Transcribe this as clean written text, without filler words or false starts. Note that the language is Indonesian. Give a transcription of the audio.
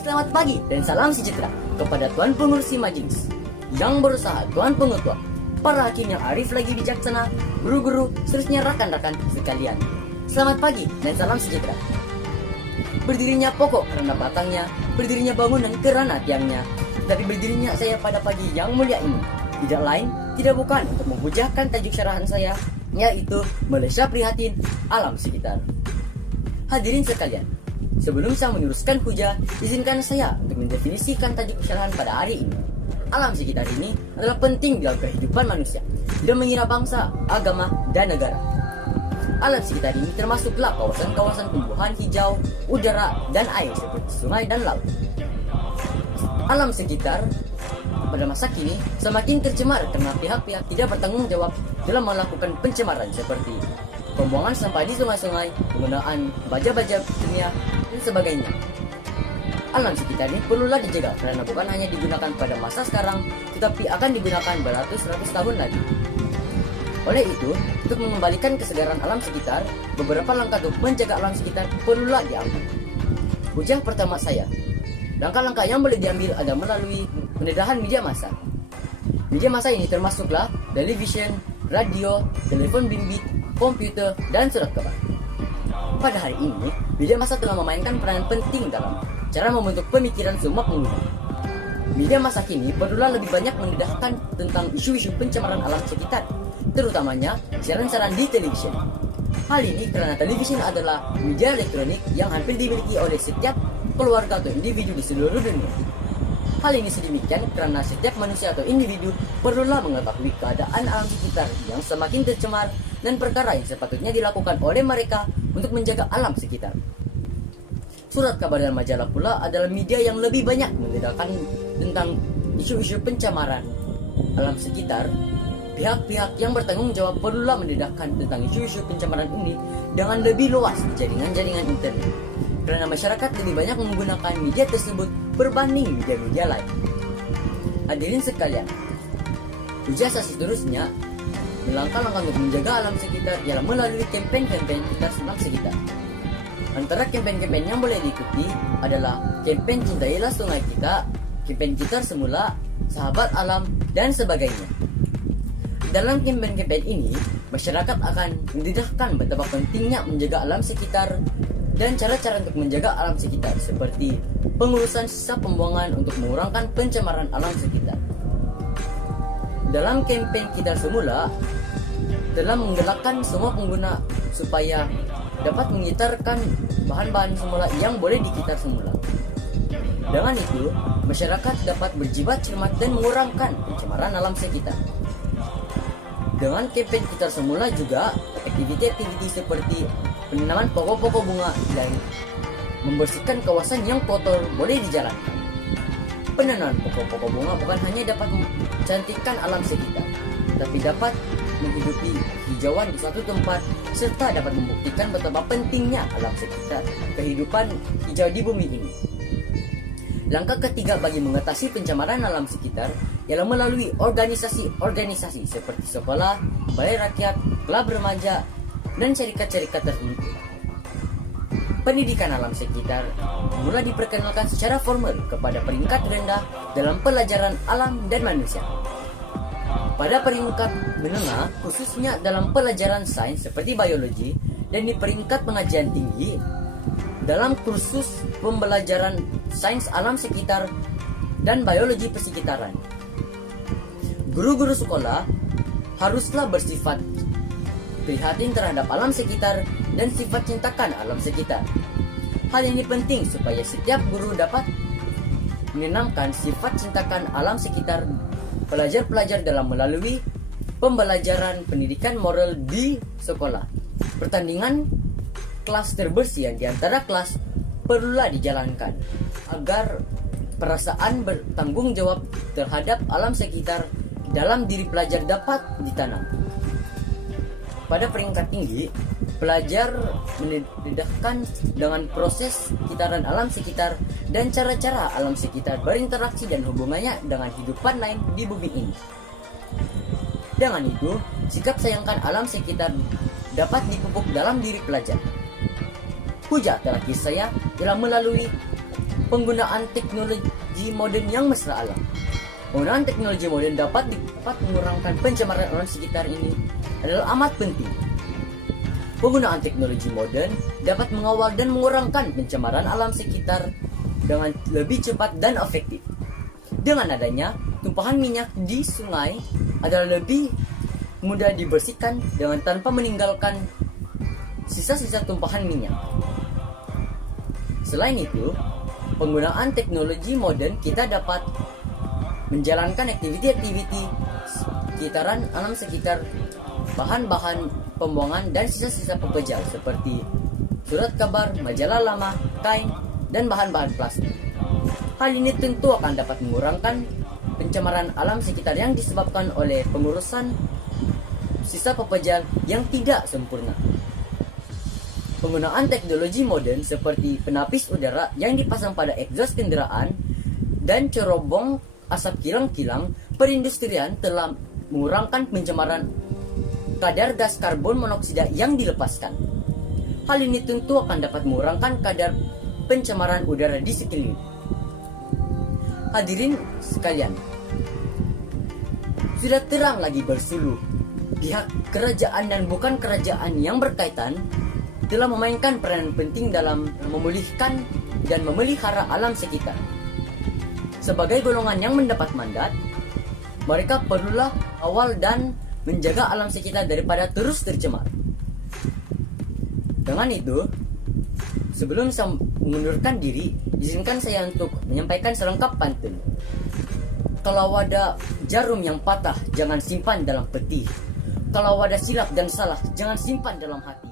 Selamat pagi dan salam sejahtera kepada Tuan Pengurusi Majelis yang berusaha, Tuan Pengetua, para hakim yang arif lagi bijaksana, guru-guru, seterusnya rekan-rekan sekalian. Selamat pagi dan salam sejahtera. Berdirinya pokok karena batangnya, berdirinya bangunan karena tiangnya. Tapi berdirinya saya pada pagi yang mulia ini tidak lain, tidak bukan untuk menghujahkan tajuk syarahan saya, yaitu Malaysia Prihatin Alam Sekitar. Hadirin sekalian, sebelum saya meneruskan hujah, izinkan saya untuk mendefinisikan tajuk syarahan pada hari ini. Alam sekitar ini adalah penting dalam kehidupan manusia, tidak mengira bangsa, agama, dan negara. Alam sekitar ini termasuklah kawasan-kawasan tumbuhan hijau, udara, dan air seperti sungai dan laut. Alam sekitar pada masa kini semakin tercemar karena pihak-pihak tidak bertanggung jawab dalam melakukan pencemaran seperti pembuangan sampah di sungai-sungai, penggunaan baja-baja kimia, dan sebagainya. Alam sekitar ini perlulah dijaga karena bukan hanya digunakan pada masa sekarang, tetapi akan digunakan beratus-ratus tahun lagi. Oleh itu, untuk mengembalikan kesegaran alam sekitar, beberapa langkah untuk menjaga alam sekitar perlulah diambil. Hujah pertama saya, langkah-langkah yang boleh diambil adalah melalui pendedahan media massa. Media massa ini termasuklah television, radio, telepon bimbit, komputer, dan surat kabar. Pada hari ini, media massa telah memainkan peranan penting dalam cara membentuk pemikiran semua pengguna. Media massa kini perlulah lebih banyak mendedahkan tentang isu-isu pencemaran alam sekitar, terutamanya siaran-siaran di televisi. Hal ini karena televisi adalah media elektronik yang hampir dimiliki oleh setiap keluarga atau individu di seluruh dunia. Hal ini sedemikian karena setiap manusia atau individu perlulah mengetahui keadaan alam sekitar yang semakin tercemar dan perkara yang sepatutnya dilakukan oleh mereka untuk menjaga alam sekitar. Surat kabar dan majalah pula adalah media yang lebih banyak mendedakan tentang isu-isu pencemaran alam sekitar. Pihak-pihak yang bertanggung jawab perlulah mendedahkan tentang isu-isu pencemaran ini dengan lebih luas di jaringan-jaringan internet, karena masyarakat lebih banyak menggunakan media tersebut berbanding media-media lain. Hadirin sekalian, hujah seterusnya, langkah-langkah untuk menjaga alam sekitar ialah melalui kampanye-kampanye alam sekitar. Antara kampanye-kampanye yang boleh diikuti adalah kampanye Cintailah Sungai Kita, kampanye Gitar Semula, Sahabat Alam, dan sebagainya. Dalam kampanye-kampanye ini, masyarakat akan mendedahkan betapa pentingnya menjaga alam sekitar dan cara-cara untuk menjaga alam sekitar seperti pengurusan sisa pembuangan untuk mengurangkan pencemaran alam sekitar. Dalam kampanye Gitar Semula, telah menggerakkan semua pengguna supaya dapat mengitarkan bahan-bahan semula yang boleh dikitar semula. Dengan itu, masyarakat dapat berjibat cermat dan mengurangkan pencemaran alam sekitar. Dengan kampanye Gitar Semula juga, aktiviti-aktiviti seperti penanaman pokok-pokok bunga dan membersihkan kawasan yang kotor boleh dijalankan. Penanaman pokok-pokok bunga bukan hanya dapat mencantikkan alam sekitar, tapi dapat menghidupi hijauan di suatu tempat serta dapat membuktikan betapa pentingnya alam sekitar kehidupan hijau di bumi ini. Langkah ketiga bagi mengatasi pencemaran alam sekitar ialah melalui organisasi-organisasi seperti sekolah, balai rakyat, klub remaja, dan syarikat-syarikat tertentu. Pendidikan alam sekitar mulai diperkenalkan secara formal kepada peringkat rendah dalam pelajaran alam dan manusia. Pada peringkat menengah, khususnya dalam pelajaran sains seperti biologi, dan di peringkat pengajian tinggi, dalam kursus pembelajaran sains alam sekitar dan biologi persekitaran. Guru-guru sekolah haruslah bersifat prihatin terhadap alam sekitar dan sifat cintakan alam sekitar. Hal ini penting supaya setiap guru dapat menanamkan sifat cintakan alam sekitar pelajar-pelajar dalam melalui pembelajaran pendidikan moral di sekolah. Pertandingan kelas terbersih di antara kelas perlulah dijalankan agar perasaan bertanggung jawab terhadap alam sekitar dalam diri pelajar dapat ditanam. Pada peringkat tinggi, pelajar mendedahkan dengan proses sekitaran alam sekitar dan cara-cara alam sekitar berinteraksi dan hubungannya dengan kehidupan lain di bumi ini. Dengan itu, sikap sayangkan alam sekitar dapat dipupuk dalam diri pelajar. Hujah terakhir saya ialah melalui penggunaan teknologi modern yang mesra alam. Penggunaan teknologi modern dapat mengurangkan pencemaran alam sekitar ini adalah amat penting. Penggunaan teknologi modern dapat mengawal dan mengurangkan pencemaran alam sekitar dengan lebih cepat dan efektif. Dengan adanya tumpahan minyak di sungai adalah lebih mudah dibersihkan dengan tanpa meninggalkan sisa-sisa tumpahan minyak. Selain itu, penggunaan teknologi modern kita dapat menjalankan aktiviti-aktiviti sekitaran alam sekitar bahan-bahan pembuangan dan sisa-sisa pepejal seperti surat kabar, majalah lama, kain, dan bahan-bahan plastik. Hal ini tentu akan dapat mengurangkan pencemaran alam sekitar yang disebabkan oleh pengurusan sisa pepejal yang tidak sempurna. Penggunaan teknologi modern seperti penapis udara yang dipasang pada egsos kendaraan dan cerobong asap kilang-kilang perindustrian telah mengurangkan pencemaran kadar gas karbon monoksida yang dilepaskan. Hal ini tentu akan dapat mengurangkan kadar pencemaran udara di sekeliling. Hadirin sekalian, sudah terang lagi bersuluh, pihak kerajaan dan bukan kerajaan yang berkaitan telah memainkan peranan penting dalam memulihkan dan memelihara alam sekitar. Sebagai golongan yang mendapat mandat, mereka perlulah awal dan menjaga alam sekitar daripada terus tercemar. Dengan itu, sebelum saya mengundurkan diri, izinkan saya untuk menyampaikan selengkap pantun. Kalau ada jarum yang patah, jangan simpan dalam peti. Kalau ada silap dan salah, jangan simpan dalam hati.